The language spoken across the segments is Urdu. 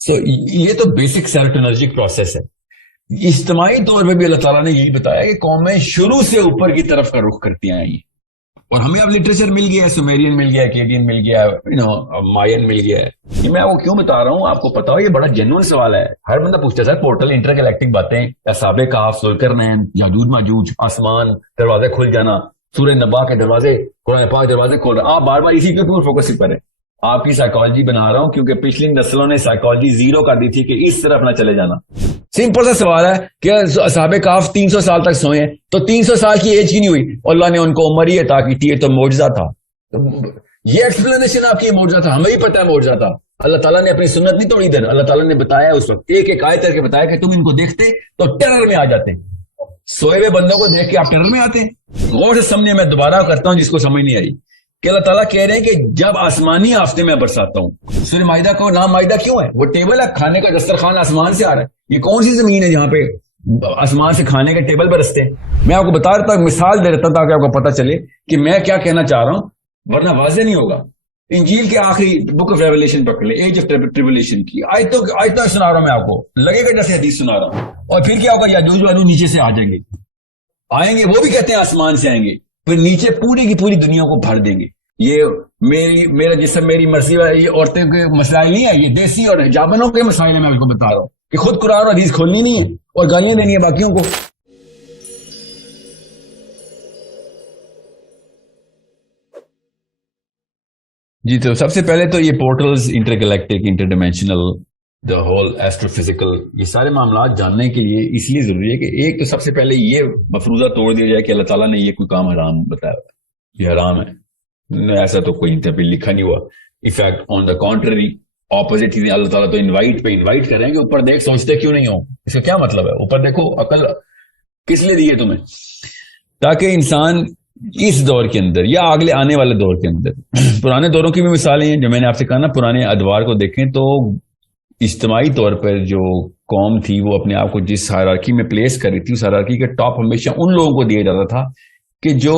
سو یہ تو بیسک سیروٹونرجک پروسیس ہے. اجتماعی طور پہ بھی اللہ تعالیٰ نے یہی بتایا کہ قومیں شروع سے اوپر کی طرف کا رخ کرتی آئی ہیں. اور ہمیں اب لٹریچر مل گیا ہے, سومیرین مل گیا ہے, کیڈین مل گیا ہے, مائن مل گیا ہے. یہ میں آپ کو کیوں بتا رہا ہوں, آپ کو پتا ہو یہ بڑا جینوئن سوال ہے. ہر بندہ پوچھتا ہے سر پورٹل, انٹر گیلیکٹک باتیں, اصحاب کہف, ذوالقرنین, یاجوج ماجوج, آسمان, دروازے کھل جانا, سورہ نبا کے دروازے, قرآن پاک دروازے کھول رہے. آپ بار بار اسی کے اوپر فوکس کریں. آپ کی سائیکالوجی بنا رہا ہوں کیونکہ پچھلی نسلوں نے سائیکالوجی زیرو کر دی تھی کہ اس طرف نہ چلے جانا. سمپل سا سوال ہے کہ اصحاب کہف 300 سال تک سوئے ہیں, تو 300 سال کی ایج کی نہیں ہوئی, اللہ نے ان کو عمر ہی عطا کی تھی, یہ تو معجزہ تھا. یہ ایکسپلینیشن آپ کی معجزہ تھا, ہمیں ہی پتا ہے معجزہ تھا. اللہ تعالیٰ نے اپنی سنت نہیں توڑی ادھر. اللہ تعالیٰ نے بتایا اس وقت ایک ایک آیت کر کے بتایا کہ تم ان کو دیکھتے تو ٹیرر میں آ جاتے. سوئے ہوئے بندوں کو دیکھ کے آپ ٹیرر میں آتے. غور سے سمجھے, میں دوبارہ کرتا ہوں جس کو سمجھ نہیں آئی, کہ اللہ تعالیٰ کہہ رہے ہیں کہ جب آسمانی آفتے میں برساتا ہوں. سورہ مائدہ کو نام مائدہ کیوں ہے؟ وہ ٹیبل ہے, کھانے کا دسترخوان آسمان سے آ رہا ہے. یہ کون سی زمین ہے جہاں پہ آسمان سے کھانے کے ٹیبل برستے ہیں؟ میں آپ کو بتا دیتا ہوں, مثال دے دیتا ہوں تاکہ آپ کو پتا چلے کہ میں کیا کہنا چاہ رہا ہوں, ورنہ واضح نہیں ہوگا. انجیل کے آخری بک آف ریولیشن پکڑ لے, ایج آف ٹریبولیشن کی آیت تو سنا رہا ہوں میں آپ کو, لگے گا جیسے حدیث سنا رہا ہوں. اور پھر کیا ہوگا, یاجوج ماجوج نیچے سے آ جائیں گے, آئیں گے, وہ بھی کہتے ہیں آسمان سے آئیں گے, پھر نیچے پوری کی پوری دنیا کو بھر دیں گے. یہ میرا جسم میری مرضی والا, یہ عورتوں کے مسائل نہیں ہے, یہ دیسی اور جابنوں کے مسائل ہیں. میں آپ کو بتا رہا ہوں کہ خود قرآن اور حدیث کھولنی نہیں ہے اور گالیاں دینی ہے باقیوں کو. جی, تو سب سے پہلے تو یہ portals, intergalactic, interdimensional, the whole astrophysical, یہ سارے معاملات جاننے کے لیے اس لیے ضروری ہے کہ ایک تو سب سے پہلے یہ مفروضہ توڑ دیا جائے کہ اللہ تعالیٰ نے یہ کوئی کام حرام بتایا, یہ حرام ہے. ایسا تو کوئی پہ لکھا نہیں ہوا. انفیکٹ آن دا کانٹری اپوزٹ ہی, اللہ تعالیٰ تو انوائٹ کریں گے, اوپر دیکھ سوچتے کیوں نہیں ہو. اس کا کیا مطلب ہے؟ اوپر دیکھو, عقل کس لیے دی ہے تمہیں؟ تاکہ انسان اس دور کے اندر یا اگلے آنے والے دور کے اندر, پرانے دوروں کی بھی مثالیں ہیں جو میں نے آپ سے کہا نا, پرانے ادوار کو دیکھیں تو اجتماعی طور پر جو قوم تھی وہ اپنے آپ کو جس ہائرارکی میں پلیس کر رہی تھی, اس ہائرارکی کا ٹاپ ہمیشہ ان لوگوں کو دیا جاتا تھا کہ جو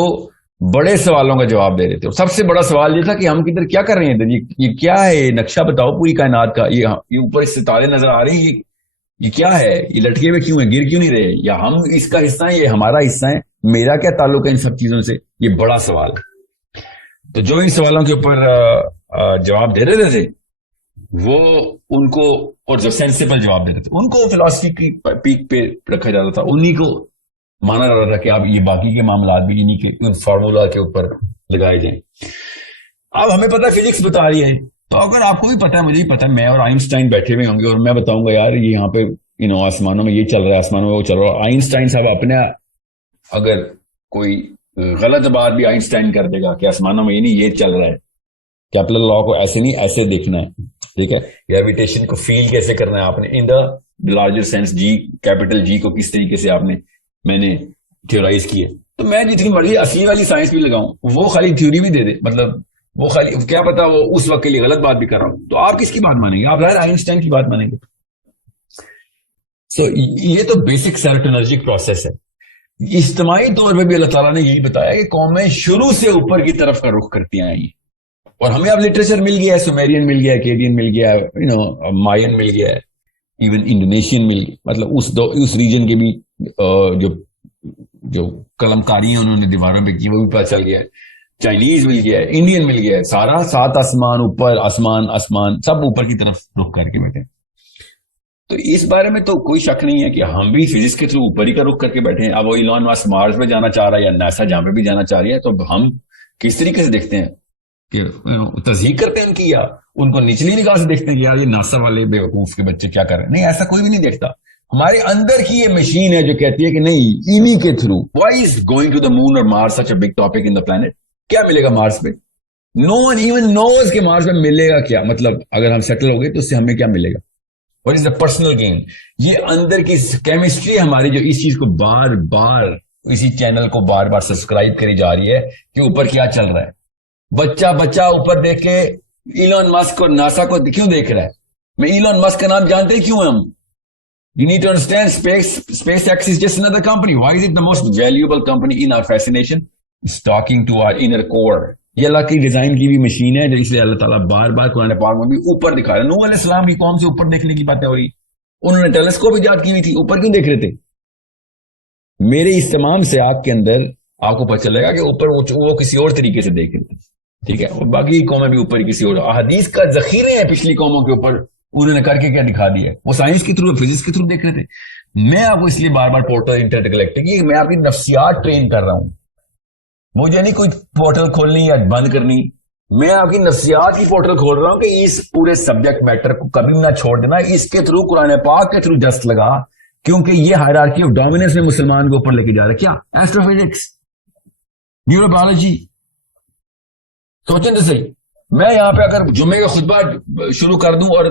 بڑے سوالوں کا جواب دے رہے تھے. اور سب سے بڑا سوال یہ تھا کہ ہم کدھر کیا کر رہے ہیں, یہ کیا ہے, نقشہ بتاؤ پوری کائنات کا, یہ اوپر ستارے نظر آ رہے ہیں, یہ کیا ہے, یہ لٹکے ہوئے کیوں ہیں, گر کیوں نہیں رہے, یا ہم اس کا حصہ ہیں, یہ ہمارا حصہ ہے, میرا کیا تعلق ہے ان سب چیزوں سے, یہ بڑا سوال ہے. تو جو ان سوالوں کے اوپر جواب دے رہے تھے وہ ان کو, اور جو سینسیبل جواب دے رہے تھے ان کو فلاسفی کی پیک پہ رکھا جاتا تھا, انہی کو مانا جاتا تھا کہ اب یہ باقی کے معاملات بھی انہی کے فارمولا کے اوپر لگائے جائیں. اب ہمیں پتہ فزکس بتا رہی ہے, تو اگر آپ کو بھی پتا ہے, مجھے بھی پتا ہے, میں اور آئنسٹائن بیٹھے ہوئے ہوں گے اور میں بتاؤں گا یار یہ یہاں پہ آسمانوں میں یہ چل رہا ہے, آسمانوں میں وہ چل رہا ہے. آئنسٹائن صاحب اپنے اگر کوئی غلط بات بھی آئنسٹائن کر دے گا کہ آسمانوں میں یہ نہیں, یہ چل رہا ہے, کیپلر لا کو ایسے نہیں ایسے دیکھنا ہے, ٹھیک ہے, گریویٹیشن کو فیل کیسے کرنا ہے آپ نے in the larger sense, G capital G کو کس طریقے سے آپ نے, میں نے تھیورائز کی ہے. تو میں جتنی مرضی اصلی والی سائنس بھی لگاؤں, وہ خالی تھیوری بھی دے دے, مطلب وہ خالی کیا پتا وہ اس وقت کے لیے غلط بات بھی کر رہا ہوں, تو آپ کس کی بات مانیں گے؟ آپ ظاہر آئنسٹائن کی بات مانیں گے. سو یہ تو بیسک سیروٹونرجک پروسیس ہے. اجتماعی طور پہ بھی اللہ تعالیٰ نے یہی بتایا کہ قومیں شروع سے اوپر کی طرف کا رخ کرتی آئی ہیں. اور ہمیں اب لٹریچر مل گیا ہے, سومیرین مل گیا ہے, کیڈین مل گیا ہے, مائن مل گیا ہے, ایون انڈونیشین مل گیا, مطلب اس ریجن کے بھی جو قلمکاری ہیں انہوں نے دیواروں پہ کی وہ بھی پتہ چل گیا ہے, چائنیز مل گیا ہے, انڈین مل گیا ہے, سارا 7 آسمان اوپر, آسمان سب اوپر کی طرف رخ کر کے بیٹھے. تو اس بارے میں تو کوئی شک نہیں ہے کہ ہم بھی فزکس کے تھرو اوپر ہی کا رخ کر کے بیٹھے ہیں. اب وہ ایلون ماسک مارس پہ جانا چاہ رہا ہے یا ناسا جہاں پہ بھی جانا چاہ رہی ہے, تو ہم کس طریقے سے دیکھتے ہیں کہ تصدیق کرتے ہیں ان کی, یا ان کو نچلی نگاہ سے دیکھتے ہیں کہ یار یہ ناسا والے بیوقوف کے بچے کیا کر رہے ہیں؟ نہیں, ایسا کوئی بھی نہیں دیکھتا. ہمارے اندر کی یہ مشین ہے جو کہتی ہے کہ نہیں, انہی کے through. Why is going to the moon اور Mars such a big topic in the planet? کیا ملے گا مارس پہ؟ نو ون ایون نوز کہ مارس پہ ملے گا کیا, مطلب اگر ہم سیٹل ہو گئے تو اس سے ہمیں کیا ملے گا؟ What is the personal gain? یہ اندر کی کیمسٹری ہماری جو اس چیز کو بار بار, اسی چینل کو بار بار سبسکرائب کری جا رہی ہے کہ اوپر کیا چل رہا ہے. بچہ اوپر دیکھ کے ایلون مسک اور ناسا کو کیوں دیکھ رہا ہے؟ میں ایلون مسک کا نام جانتے کیوں ہیں ہم؟ You need to understand SpaceX is just another company. Why is it the most valuable company in our fascination? It's talking to our inner core. یہ اللہ کی ڈیزائن کی بھی مشین ہے، اس لیے اللہ تعالیٰ بار بار قرآن پاک میں بھی اوپر دکھا رہا ہے. نوح علیہ السلام کی قوم سے اوپر دیکھنے کی باتیں ہو رہی، انہوں نے ٹیلیسکوپ ایجاد کی ہوئی تھی، اوپر کیوں دیکھ رہے تھے؟ میرے اس تمام سیاق کے اندر آپ کو پتہ چلے گا کہ اوپر وہ کسی اور طریقے سے دیکھ رہے تھے. ٹھیک ہے، اور باقی قومیں بھی اوپر کسی اور احادیث کا ذخیرے ہیں پچھلی قوموں کے اوپر، انہوں نے کر کے کیا دکھا دیا ہے. وہ سائنس کے تھرو فزکس کے تھرو دیکھ رہے تھے. میں آپ کو اس لیے بار بار پورٹل انٹرگلیکٹک، میں آپ کی نفسیات ٹرین کر رہا ہوں. مجھے نہیں کوئی پورٹل کھولنی یا بند کرنی، میں آپ کی نفسیات کی پورٹل کھول رہا ہوں کہ اس پورے سبجیکٹ میٹر کو کبھی نہ چھوڑ دینا. اس کے تھرو قرآن پاک کے تھرو دست لگا، کیونکہ یہ ہائرارکی آف ڈومیننس میں مسلمان کو اوپر لے کے جا رہا ہے. کیا ایسٹرو فزکس، نیورو بایولوجی. سوچیں تو صحیح، میں یہاں پہ اگر جمعے کا خطبہ شروع کر دوں اور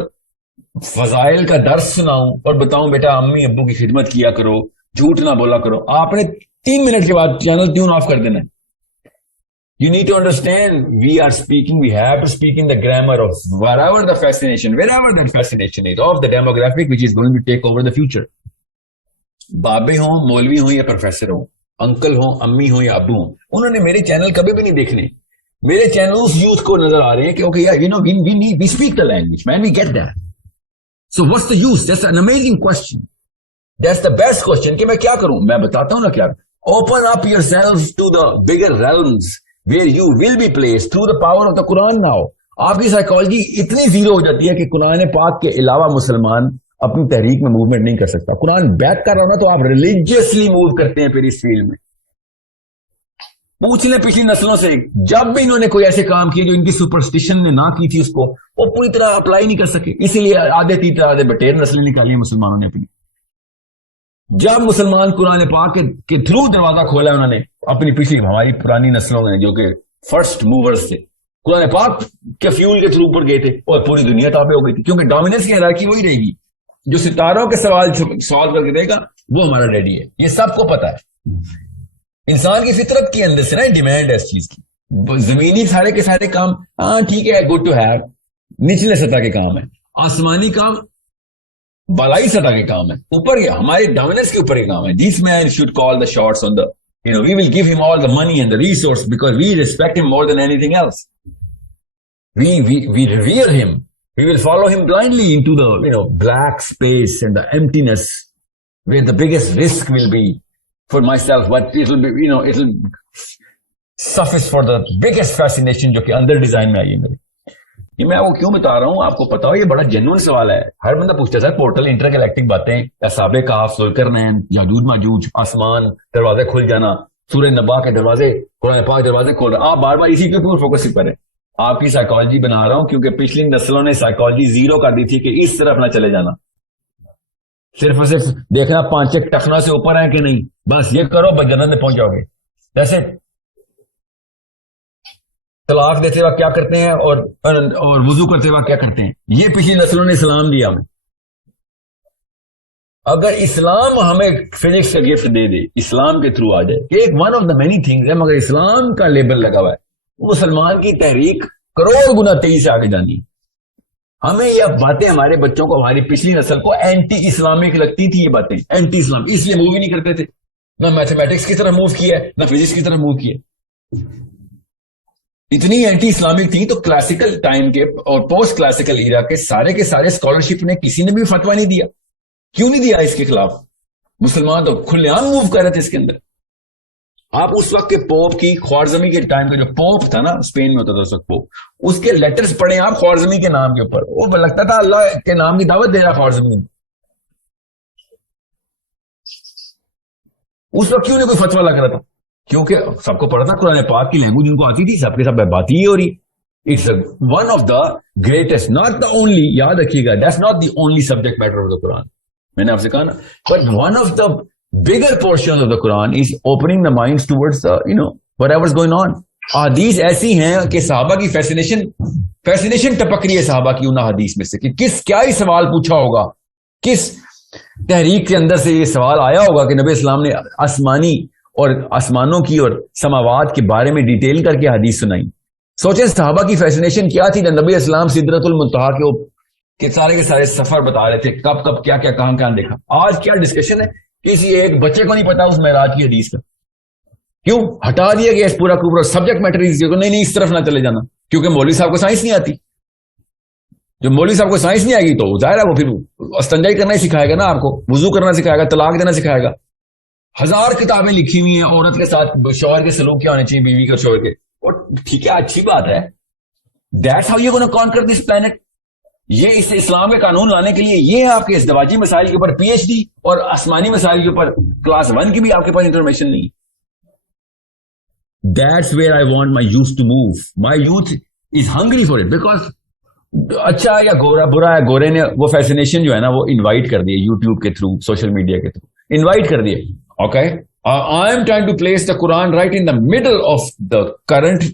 فضائل کا درس سناؤں اور بتاؤں بیٹا امی ابو کی خدمت کیا کرو، جھوٹ نہ بولا کرو، آپ نے 3 منٹ کے بعد چینل ٹیون آف کر دینا ہے. You need to understand, we have to speak in the grammar of wherever that fascination is, of the demographic which is going to take over the future. بابے ہوں، مولوی ہوں یا پروفیسر ہوں، انکل ہوں، امی ہوں یا ابو ہوں، انہوں نے میرے چینل کبھی بھی نہیں دیکھنے. میرے چینل اس یوتھ کو نظر آ رہے ہیں کہ okay, yeah, you know, we speak the language, man, we get that. So what's the use? That's an amazing question. That's the best question کہ میں کیا کروں. میں بتاتا ہوں نا کیا. Open up yourselves to the bigger realms where you will be placed through the power of the Quran now. آپ کی سائیکالوجی اتنی زیرو ہو جاتی ہے کہ قرآن پاک کے علاوہ مسلمان اپنی تحریک میں موومنٹ نہیں کر سکتا. قرآن بیک کر رہا ہونا تو آپ ریلیجیسلی موو کرتے ہیں. پھر اس فیلڈ میں پوچھ لیں پچھلی نسلوں سے، جب بھی انہوں نے کوئی ایسے کام کیے جو ان کی سپرسٹیشن نے نہ کی تھی، اس کو وہ پوری طرح اپلائی نہیں کر سکے. اسی لیے آدھے تیتر آدھے بٹیر نسلیں نکالی ہیں مسلمانوں نے اپنی. جب مسلمان قرآن پاک کے تھرو دروازہ کھولا انہوں نے اپنی پچھلی ہماری پرانی نسلوں نے جو کہ فرسٹ موورز تھے، قرآن پاک کے فیول کے تھرو پر گئے تھے اور پوری دنیا تابع ہو گئی تھی. کیونکہ ڈومیننس کی ہیرارکی وہی رہے گی. جو ستاروں کے سوال کر کے دے گا وہ ہمارا ڈیڈی ہے. یہ سب کو پتا ہے. انسان کی فطرت کے اندر سے نا ڈیمانڈ ہے اس چیز کی. زمینی سارے کے سارے کام ہاں ٹھیک ہے، گڈ ٹو ہیو، نچلے سطح کے کام ہے. آسمانی کام بالائی سطح کے کام ہے، اوپر ہمارے ڈومیننس کے اوپر کے کام ہے. This man should call the shots on the, we will give him all the money and the resource because we respect him more than anything else. We revere him. We will follow him blindly into the black space and the emptiness where the biggest risk will be for myself, but it will be it will suffice for the biggest fascination جو کہ اندر ڈیزائن میں آئی ہے میرے. یہ میں آپ کو کیوں بتا رہا ہوں، آپ کو پتا ہو یہ بڑا جنون سوال ہے. ہر بندہ پوچھتا ہے سر پورٹل انٹر گلیکٹک باتیں، اصحاب کہف، ذوالقرنین، یاجوج ماجوج، آسمان، دروازے کھل جانا، سورہ نبا کے دروازے، قرآن پاک دروازے کھول رہے. آپ بار بار اسی کے اوپر فوکس کر رہے ہیں. آپ کی سائیکالوجی بنا رہا ہوں کیونکہ پچھلی نسلوں نے سائیکالوجی زیرو کر دی تھی کہ اس طرف نہ چلے جانا، صرف اور صرف دیکھنا 5 ٹخنا سے اوپر ہیں کہ نہیں، بس یہ کرو بس جنت میں پہنچ جاؤ گے. جیسے طلاق دیتے وقت کیا کرتے ہیں اور وضو کرتے وقت کیا کرتے ہیں، یہ پچھلی نسلوں نے اسلام دیا ہمیں. اگر اسلام ہمیں فزکس کا گفٹ دے دے، اسلام کے تھرو آ جائے کہ ایک one of the many things ہے، مگر اسلام کا لیبل لگا ہوا ہے، مسلمان کی تحریک کروڑ گنا تیز سے آگے جانی. ہمیں یہ باتیں ہمارے بچوں کو، ہماری پچھلی نسل کو اینٹی اسلامک لگتی تھی. یہ باتیں اینٹی اسلام، اس لیے موو ہی نہیں کرتے تھے. نہ میتھمیٹکس کی طرح موو کیا ہے، نہ فزکس کی طرح موو کیا. اتنی اینٹی اسلامک تھی تو کلاسیکل ٹائم کے اور پوسٹ کلاسیکل ایرا کے سارے اسکالرشپ نے کسی نے بھی فتویٰ نہیں دیا. کیوں نہیں دیا اس کے خلاف؟ مسلمان تو کھلے عام موو کر رہے تھے اس کے اندر. آپ اس وقت کے پوپ کی، خوارزمی کے ٹائم کا جو پوپ تھا نا، اسپین میں ہوتا تھا اس وقت پوپ، اس کے لیٹرز پڑھیں آپ خوارزمی کے نام کے اوپر. وہ لگتا تھا اللہ کے نام کی دعوت دے رہا خوارزمی. اس وقت کیوں نہیں کوئی فتویٰ لگ رہا تھا؟ کیونکہ سب کو پڑھا تھا قرآن پاک کی لینگویج ان کو آتی تھی، سب کے سب بات ہی ہو رہی. It's one of the greatest, not the only, یاد رکھیے گا، that's not the only subject matter of the Quran. میں نے آپ سے کہا نا، but one of the bigger portion of the Quran is opening the minds towards the whatever's going on. حدیث ایسی ہیں کہ صحابہ کی فیسنیشن ٹپک رہی ہے صحابہ کی ان حدیث میں سے کہ کیا ہی سوال پوچھا ہوگا، کس تحریک کے اندر سے یہ سوال آیا ہوگا کہ نبی اسلام نے آسمانی اور آسمانوں کی اور سماوات کے بارے میں ڈیٹیل کر کے حدیث سنائی. سوچیں صحابہ کی فیسنیشن کیا تھی. نبی اسلام سدرۃ المنتہا کے سارے سفر بتا رہے تھے، کب کیا کہاں دیکھا. آج کیا ڈسکشن ہے، کسی ایک بچے کو نہیں پتا اس معراج کی حدیث کا. کیوں ہٹا دیا گیا اس پورا کا پورا سبجیکٹ میٹر نہیں اس طرف نہ چلے جانا, کیونکہ مولوی صاحب کو سائنس نہیں آتی. جو مولوی صاحب کو سائنس نہیں آئے گی تو ظاہر ہے وہ پھر استنجائی کرنا ہی سکھائے گا نا, آپ کو وضو کرنا سکھائے گا, طلاق دینا سکھائے گا. 1000 کتابیں لکھی ہوئی ہیں عورت کے ساتھ شوہر کے سلوک کیا ہونے چاہیے, بیوی کے شوہر کے, اور ٹھیک ہے اچھی بات ہے. That's how you gonna conquer this planet. یہ اس اسلام کے قانون لانے کے لیے یہ آپ کے ازدواجی مسائل کے اوپر پی ایچ ڈی اور آسمانی مسائل کے اوپر کلاس 1 کی بھی آپ کے پاس انفارمیشن نہیں. That's where I want my youth to move. My youth is hungry for it because اچھا یا گورا برا ہے, گورے نے وہ فیسنیشن جو ہے نا وہ انوائٹ کر دیے یوٹیوب کے تھرو, سوشل میڈیا کے تھرو انوائٹ کر دیے. Okay, I am trying to place the Quran right in the middle of the current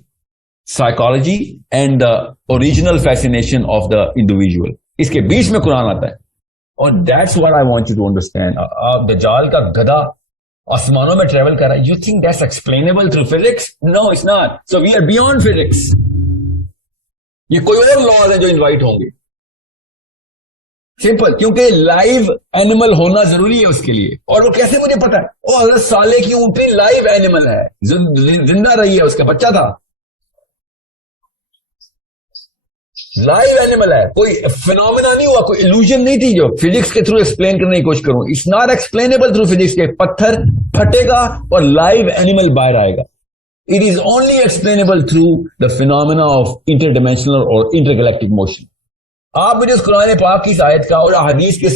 psychology and the original fascination of the individual. اس کے بیچ میں قرآن آتا ہے, اور that's what I want you to understand. دجال کا گدھا آسمانوں میں ٹریول کر رہا ہے. You think that's explainable through physics? No, it's not. So we are beyond physics. یہ کوئی اور لاز ہیں جو انوائٹ ہوں گے. سمپل, کیونکہ لائیو اینیمل ہونا ضروری ہے اس کے لیے. اور وہ کیسے مجھے پتا ہے, وہ حضرت صالح کی اونٹنی لائیو اینیمل ہے, زندہ رہی ہے, اس کا بچہ تھا, لائیو اینیمل ہے, کوئی فینومینا نہیں ہوا, کوئی illusion نہیں تھی جو فزکس کے تھرو ایکسپلین کرنے کی کوشش کروں. It's not explainable through physics کے. پتھر پھٹے گا اور لائیو اینیمل باہر آئے گا. It is only explainable through the phenomena of interdimensional or intergalactic motion. آپ مجھے اس قرآن پاک کی آیت کا اور حدیث کے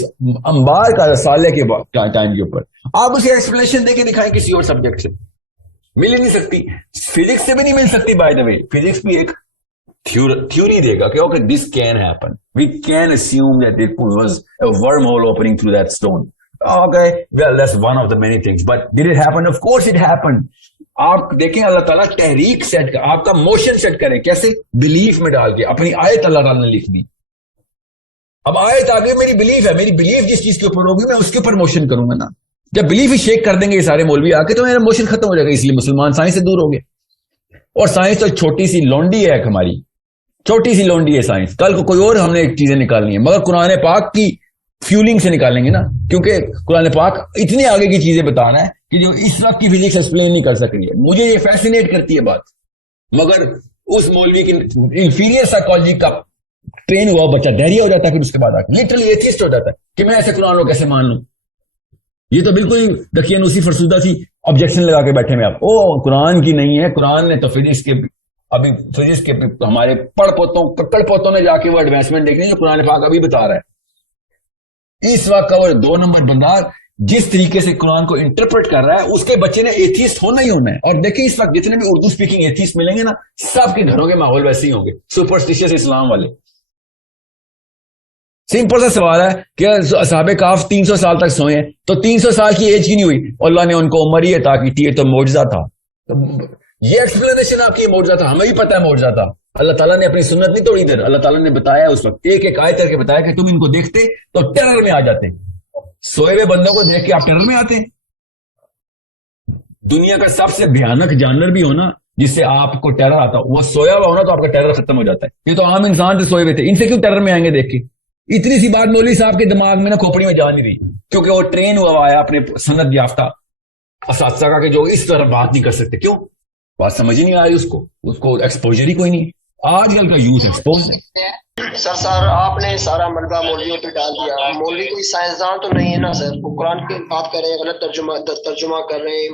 انبار کا صالح کے ٹائم کے اوپر آپ اسے ایکسپلینیشن دے کے دکھائیں کسی اور سبجیکٹ سے, مل ہی نہیں سکتی. فزکس سے بھی نہیں مل سکتی. بائی دا وے فزکس بھی ایک تھیوری دے گا کہ okay this can happen, we can assume that it was a wormhole opening through that stone. Okay well that's one of the many things, but did it happen? Of course it happen. آپ دیکھیں اللہ تعالیٰ تحریک سیٹ کر, آپ کا موشن سیٹ کریں کیسے, بلیف میں ڈال کے. اپنی آیت اللہ تعالیٰ نے لکھ دی. اب آیت آگے میری بلیف ہے, میری بلیف جس چیز کے اوپر ہوگی میں اس کے اوپر موشن کروں گا نا. جب بلیف ہی شیک کر دیں گے یہ سارے مولوی آ کے تو میرا موشن ختم ہو جائے گا. اس لیے مسلمان سائنس سے دور ہو گئے. اور سائنس تو چھوٹی سی لونڈی ہے, ہماری چھوٹی سی لونڈی ہے سائنس. کل کو کوئی اور ہم نے چیزیں نکالنی ہے, مگر قرآن پاک کی فیولنگ سے نکالیں گے نا, کیونکہ قرآن پاک اتنے آگے کی چیزیں بتا رہا ہے کہ جو اس وقت کی فزکس ایکسپلین نہیں کر سک رہی ہے. مجھے یہ فیسینیٹ کرتی ہے بات, مگر اس مولوی کی انفیریئر سائیکالوجی کا ٹرین ہوا بچہ ڈہریا ہو جاتا ہے, پھر اس کے بعد لٹرلی ایتھیسٹ ہو جاتا ہے کہ میں ایسے قرآن کو کیسے مان لوں. یہ تو بالکل دقیانوسی فرسودہ سی آبجیکشن لگا کے بیٹھے میں آپ, او قرآن کی نہیں ہے, قرآن نے تو فزکس کے ابھی فزکس کے ہمارے پڑھ پوتوں ککڑ پوتوں نے جا کے وہ ایڈوانسمنٹ دیکھنی جو قرآن پاک ابھی بتا رہا ہے. اس وقت کا وہ 2 نمبر بندہ جس طریقے سے قرآن کو انٹرپریٹ کر رہا ہے اس کے بچے نے ایتھیسٹ ہونا ہی ہونا ہے. اور دیکھیں اس وقت جتنے بھی اردو اسپیکنگ ایتھیسٹ ملیں گے نا, سب کے گھروں کے ماحول ویسے ہی ہوں گے, سپرسٹیشس اسلام والے. سمپل سا سوال ہے کہ اصحاب کہف 300 سال تک سوئے ہیں, تو 300 سال کی ایج کی نہیں ہوئی, اللہ نے ان کو عمر ہی عطا کی تھی, یہ تو معجزہ تھا. یہ ایکسپلینیشن آپ کی معجزہ تھا, ہمیں بھی پتہ ہے معجزہ تھا. اللہ تعالیٰ نے اپنی سنت نہیں توڑی. ادھر اللہ تعالیٰ نے بتایا اس وقت ایک ایک آیت کر کے بتایا کہ تم ان کو دیکھتے تو ٹیرر میں آ جاتے. سوئے ہوئے بندوں کو دیکھ کے آپ ٹیرر میں آتے. دنیا کا سب سے بھیانک جانور بھی ہونا جس سے آپ کو ٹیرر آتا, وہ سویا ہوا ہونا تو آپ کا ٹیرر ختم ہو جاتا ہے. یہ تو عام انسان سے سوئے ہوئے تھے, ان سے کیوں ٹیرر میں آئیں گے دیکھ کے. اتنی سی بات مولوی صاحب کے دماغ میں نا کھوپڑی میں جا نہیں رہی, کیونکہ وہ ٹرین ہوا ہے اپنے سند یافتہ اساتذہ کا کہ جو اس طرح بات نہیں کر سکتے. کیوں بات سمجھ ہی نہیں آئی, اس کو ایکسپوجر ہی کوئی نہیں. آج کل کا یوتھ ایکسپوز ہے. سر آپ نے سارا ملبہ مولویوں پہ ڈال دیا. مولوی کوئی سائنسدان تو نہیں ہے نا سر, وہ قرآن کی بات کر رہے ہیں, غلط ترجمہ کر رہے ہیں,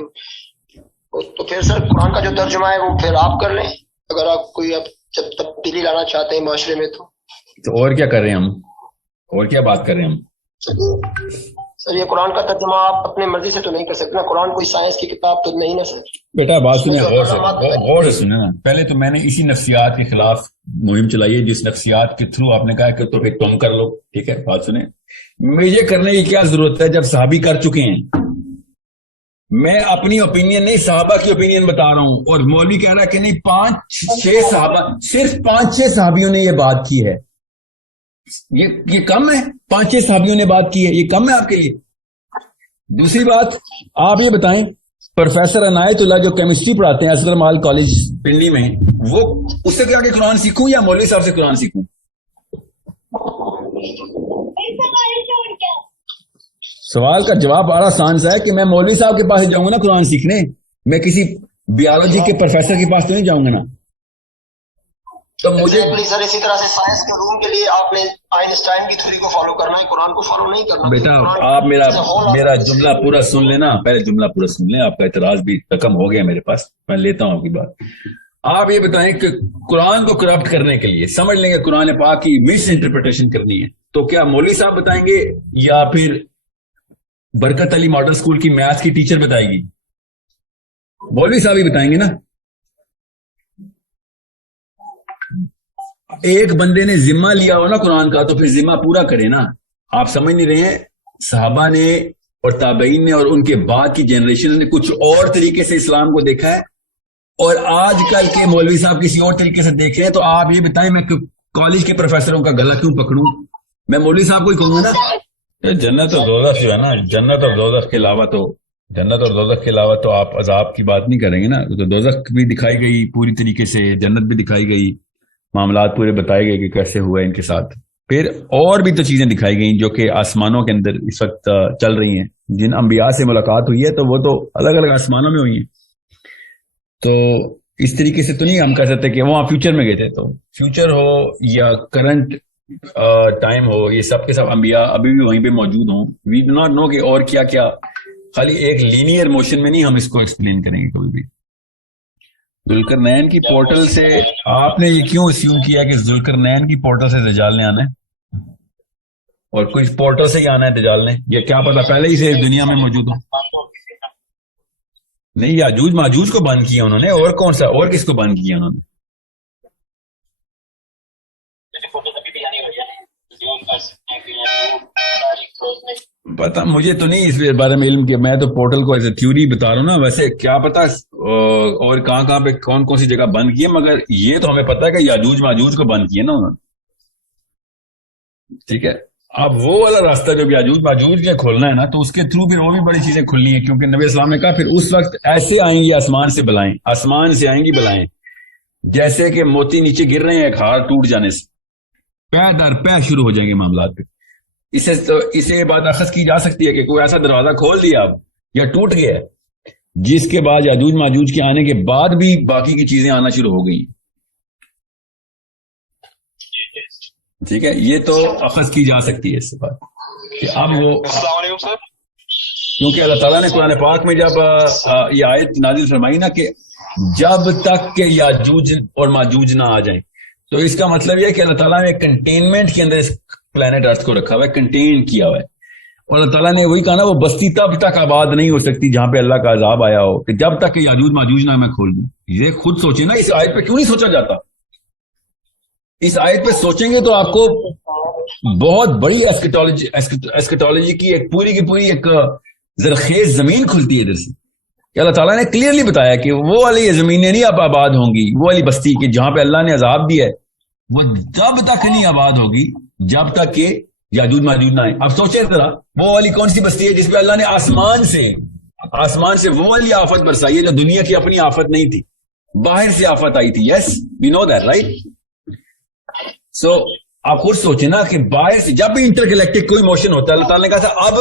تو پھر سر قرآن کا جو ترجمہ ہے وہ پھر آپ کر لیں, اگر آپ کوئی اب جب تبدیلی لانا چاہتے ہیں معاشرے میں. تو اور کیا کر رہے ہیں ہم, اور کیا بات کر رہے ہیں ہم. سر یہ قرآن کا ترجمہ آپ اپنے مرضی سے تو نہیں کر سکتے نا, قرآن کوئی سائنس کی کتاب تو نہیں نا سر. بیٹا بات سنیں, غور سے سنیں نا. پہلے تو میں نے اسی نفسیات کے خلاف مہم چلائی ہے جس نفسیات کے تھرو آپ نے کہا کہ تو پھر تم کر لو. ٹھیک ہے, بات سنیں. مجھے کرنے کی کیا ضرورت ہے جب صحابی کر چکے ہیں. میں اپنی اوپینین نہیں صحابہ کی اوپینین بتا رہا ہوں, اور مولوی کہہ رہا ہے کہ نہیں 5-6 صحابہ, صرف 5-6 صحابیوں نے یہ بات کی ہے. یہ کم ہے, 5-6 صحابیوں نے بات کی ہے, یہ کم ہے آپ کے لیے. دوسری بات, آپ یہ بتائیں پروفیسر عنایت اللہ جو کیمسٹری پڑھاتے ہیں اصغر مال کالج پنڈی میں, وہ اس سے کیا کہ قرآن سیکھوں یا مولوی صاحب سے قرآن سیکھوں؟ سوال کا جواب بڑا آسان سا ہے کہ میں مولوی صاحب کے پاس جاؤں گا نا قرآن سیکھنے, میں کسی بیولوجی کے پروفیسر کے پاس تو نہیں جاؤں گا نا. تو مجھے سر اسی طرح سے سائنس کے روم کے لیے آپ نے آئنسٹائن کی تھیوری کو فالو کرنا ہے, قرآن کو فالو نہیں کرنا. بیٹا آپ میرا جملہ پورا سن لینا, پہلے جملہ پورا سن لیں. آپ کا اعتراض بھی رقم ہو گیا میرے پاس, میں لیتا ہوں آپ کی بات. آپ یہ بتائیں کہ قرآن کو کرپٹ کرنے کے لیے سمجھ لیں گے قرآن پاک کی مس انٹرپریٹیشن کرنی ہے, تو کیا مولوی صاحب بتائیں گے یا پھر برکت علی ماڈل اسکول کی میتھ کی ٹیچر بتائے گی؟ مولوی صاحب ہی بتائیں گے نا. ایک بندے نے ذمہ لیا ہو نا قرآن کا, تو پھر ذمہ پورا کرے نا. آپ سمجھ نہیں رہے ہیں, صحابہ نے اور تابعین نے اور ان کے بعد کی جنریشن نے کچھ اور طریقے سے اسلام کو دیکھا ہے, اور آج کل کے مولوی صاحب کسی اور طریقے سے دیکھ رہے ہیں. تو آپ یہ بتائیں میں کالج کے پروفیسروں کا گلا کیوں پکڑوں؟ میں مولوی صاحب کو ہی کہوں گا نا. جنت اور دوزخ جو ہے نا, جنت اور دوزخ کے علاوہ تو آپ عذاب کی بات نہیں کریں گے نا. تو دوزخ بھی دکھائی گئی پوری طریقے سے, جنت بھی دکھائی گئی, معاملات پورے بتائے گئے کہ کیسے ہوا ہے ان کے ساتھ. پھر اور بھی تو چیزیں دکھائی گئیں جو کہ آسمانوں کے اندر اس وقت چل رہی ہیں. جن انبیاء سے ملاقات ہوئی ہے تو وہ تو الگ الگ آسمانوں میں ہوئی ہیں. تو اس طریقے سے تو نہیں ہم کہہ سکتے کہ وہاں فیوچر میں گئے تھے. تو فیوچر ہو یا کرنٹ ٹائم ہو, یہ سب کے سب انبیاء ابھی بھی وہیں پہ موجود ہوں. وی ڈو ناٹ نو کہ اور کیا کیا, خالی ایک لینئر موشن میں نہیں ہم اس کو ایکسپلین کریں گے کبھی بھی. ذوالقرنین کی پورٹل سے آپ نے یہ کیوں اسیوم کیا کہ ذوالقرنین کی پورٹل سے دجال نے آنا ہے اور کچھ پورٹل سے ہی آنا ہے دجال نے؟ یہ کیا پتا پہلے ہی سے دنیا میں موجود ہوں؟ نہیں, یاجوج ماجوج کو بند کیا انہوں نے, اور کون سا اور کس کو بند کیا انہوں نے؟ پتا مجھے تو نہیں اس بارے میں علم, کہ میں تو پورٹل کو ایز اے تھیوری بتا رہا ہوں نا. ویسے کیا پتا اور کہاں پہ کون کون سی جگہ بند کی ہے, مگر یہ تو ہمیں پتا ہے کہ یاجوج ماجوج کو بند کیا نا انہوں نے. ٹھیک ہے, اب وہ والا راستہ جو یاجوج ماجوج کے کھولنا ہے نا, تو اس کے تھرو پھر اور بھی بڑی چیزیں کھلنی ہیں, کیونکہ نبی اسلام نے کہا پھر اس وقت ایسے آئیں گی آسمان سے بلائیں, آسمان سے آئیں گی بلائیں, جیسے کہ موتی نیچے گر رہے ہیں ایک ہار ٹوٹ جانے سے, پے در پے شروع ہو جائیں گے معاملات پہ. اسے بات اخذ کی جا سکتی ہے کہ کوئی ایسا دروازہ کھول دیا اب یا ٹوٹ گیا ہے, جس کے بعد یاجوج ماجوج کے آنے کے بعد بھی باقی کی چیزیں آنا شروع ہو گئی. ٹھیک ہے, یہ تو اخذ کی جا سکتی ہے اس سے بات کہ اب وہ, کیونکہ اللہ تعالیٰ نے قرآن پاک میں جب یہ آیت نازل فرمائی نا کہ جب تک کہ یاجوج اور ماجوج نہ آ جائیں, تو اس کا مطلب یہ کہ اللہ تعالیٰ نے کنٹینمنٹ کے اندر اس پلانٹ ارتھ کو رکھا ہوا ہے, کنٹین کیا ہوا ہے. اور اللہ تعالیٰ نے وہی کہا نا, وہ بستی تب تک آباد نہیں ہو سکتی جہاں پہ اللہ کا عذاب آیا ہو, کہ جب تک کہ یاجوج ماجوج نہ میں کھول دوں. یہ خود سوچیں نا, اس آیت پہ کیوں نہیں سوچا جاتا؟ اس آیت پہ سوچیں گے تو آپ کو بہت بڑی ایسکٹولوجی کی ایک پوری کی پوری ایک زرخیز زمین کھلتی ہے ادھر سے, کہ اللہ تعالیٰ نے کلیئرلی بتایا کہ وہ والی زمینیں نہیں اب آباد ہوں گی, وہ والی بستی کہ جہاں پہ اللہ نے عذاب دیا ہے وہ جب تک نہیں آباد ہوگی جب تک کہ یاجوج ماجوج نہ آئے. اب سوچیں ذرا, وہ والی کون سی بستی ہے جس پہ اللہ نے آسمان سے وہ والی آفت برسائی ہے جو دنیا کی اپنی آفت نہیں تھی, باہر سے آفت آئی تھی. یس وی نو دیٹ رائٹ. سو آپ خود سوچیں نا کہ باہر سے جب بھی انٹر گلیکٹک کوئی موشن ہوتا ہے, اللہ تعالیٰ نے کہا تھا اب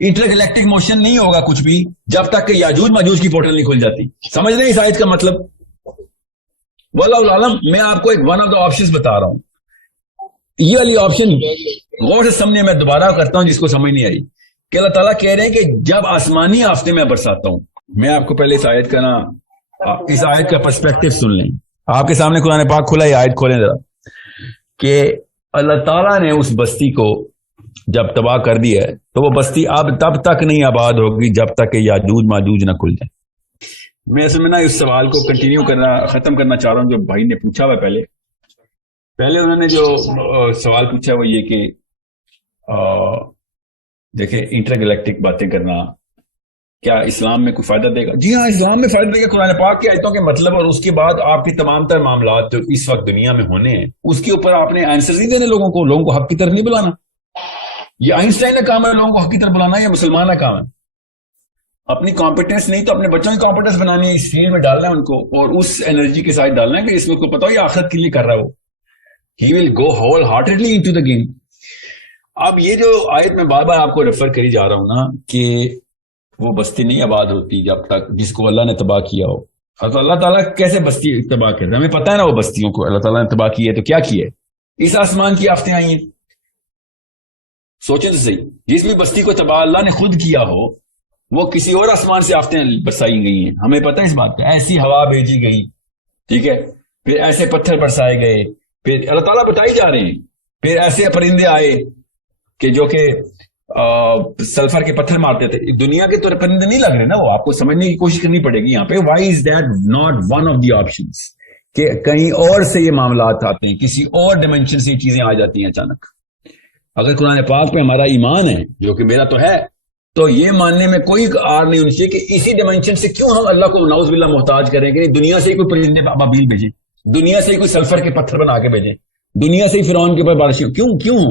انٹر گلیکٹک موشن نہیں ہوگا کچھ بھی جب تک کہ یاجوج ماجوج کی پورٹل نہیں کھل جاتی. سمجھ رہے ہیں اس آیت کا مطلب؟ واللہ العالم. میں آپ کو ایک ون آف دا آپشنز بتا رہا ہوں, یہ والی آپشن غور سے سمجھنے میں دوبارہ کرتا ہوں جس کو سمجھ نہیں آئی, کہ اللہ تعالیٰ کہہ رہے ہیں کہ جب آسمانی آفتے میں برساتا ہوں. میں آپ کو پہلے اس آیت کا پرسپیکٹو سن لیں. آپ کے سامنے قرآن پاک کھلا, یہ آیت کھولیں ذرا, کہ اللہ تعالیٰ نے اس بستی کو جب تباہ کر دیا ہے تو وہ بستی اب تب تک نہیں آباد ہوگی جب تک کہ یاجوج ماجوج نہ کھل جائیں. میں اصل میں نا اس سوال کو ختم کرنا چاہ رہا ہوں جو بھائی نے پوچھا ہوا. پہلے انہوں نے جو سوال پوچھا وہ یہ کہ دیکھیں انٹر گلیکٹک باتیں کرنا کیا اسلام میں کوئی فائدہ دے گا؟ جی ہاں, اسلام میں فائدہ دے گا. قرآن پاک کی آیتوں کے مطلب اور اس کے بعد آپ کی تمام تر معاملات جو اس وقت دنیا میں ہونے ہیں اس کے اوپر آپ نے آنسر نہیں دینے لوگوں کو حق کی طرف نہیں بلانا. یہ آئنسٹائن کا کام ہے لوگوں کو حق کی طرف بلانا, یا مسلمان کا کام ہے؟ اپنی کمپیٹنس نہیں تو اپنے بچوں کی کمپیٹنس بنانی ہے, اس فیلڈ میں ڈالنا ہے ان کو, اور اس انرجی کے ساتھ ڈالنا ہے کہ اس میں کو پتا ہو یہ آخرت کے لیے کر رہا ہو. He will go wholeheartedly into the game. اب یہ جو آیت میں بار بار آپ کو ریفر کری جا رہا ہوں نا کہ وہ بستی نہیں آباد ہوتی جب تک جس کو اللہ نے تباہ کیا ہو. تو اللہ تعالیٰ کیسے بستی تباہ کرتا ہے؟ ہمیں پتہ ہے نا وہ بستیوں کو اللہ تعالیٰ نے تباہ کیا ہے تو کیا کیا ہے؟ اس آسمان کی آفتیں آئی ہیں. سوچیں تو صحیح, جس بھی بستی کو تباہ اللہ نے خود کیا ہو وہ کسی اور آسمان سے آفتیں برسائی گئی ہیں. ہمیں پتہ ہے اس بات کا. ایسی ہوا بھیجی گئی, ٹھیک ہے, پھر ایسے پتھر برسائے گئے, پھر اللہ تعالیٰ بتائی جا رہے ہیں, پھر ایسے پرندے آئے کہ جو کہ سلفر کے پتھر مارتے تھے. دنیا کے تو پرندے نہیں لگ رہے نا, وہ آپ کو سمجھنے کی کوشش کرنی پڑے گی یہاں پہ. Why is that not one of the options کہ کہیں اور سے یہ معاملات آتے ہیں, کسی اور ڈائمینشن سے یہ چیزیں آ جاتی ہیں اچانک. اگر قرآن پاک پہ ہمارا ایمان ہے, جو کہ میرا تو ہے, تو یہ ماننے میں کوئی آر نہیں ہونی چاہیے کہ اسی ڈائمینشن سے کیوں ہم اللہ کو نعوذ باللہ محتاج کریں کہ دنیا سے ہی کوئی پرندے ابابیل بھیجیں, دنیا سے ہی کوئی سلفر کے پتھر بنا کے بھیجیں, دنیا سے ہی فرعون کے اوپر بارشیں کیوں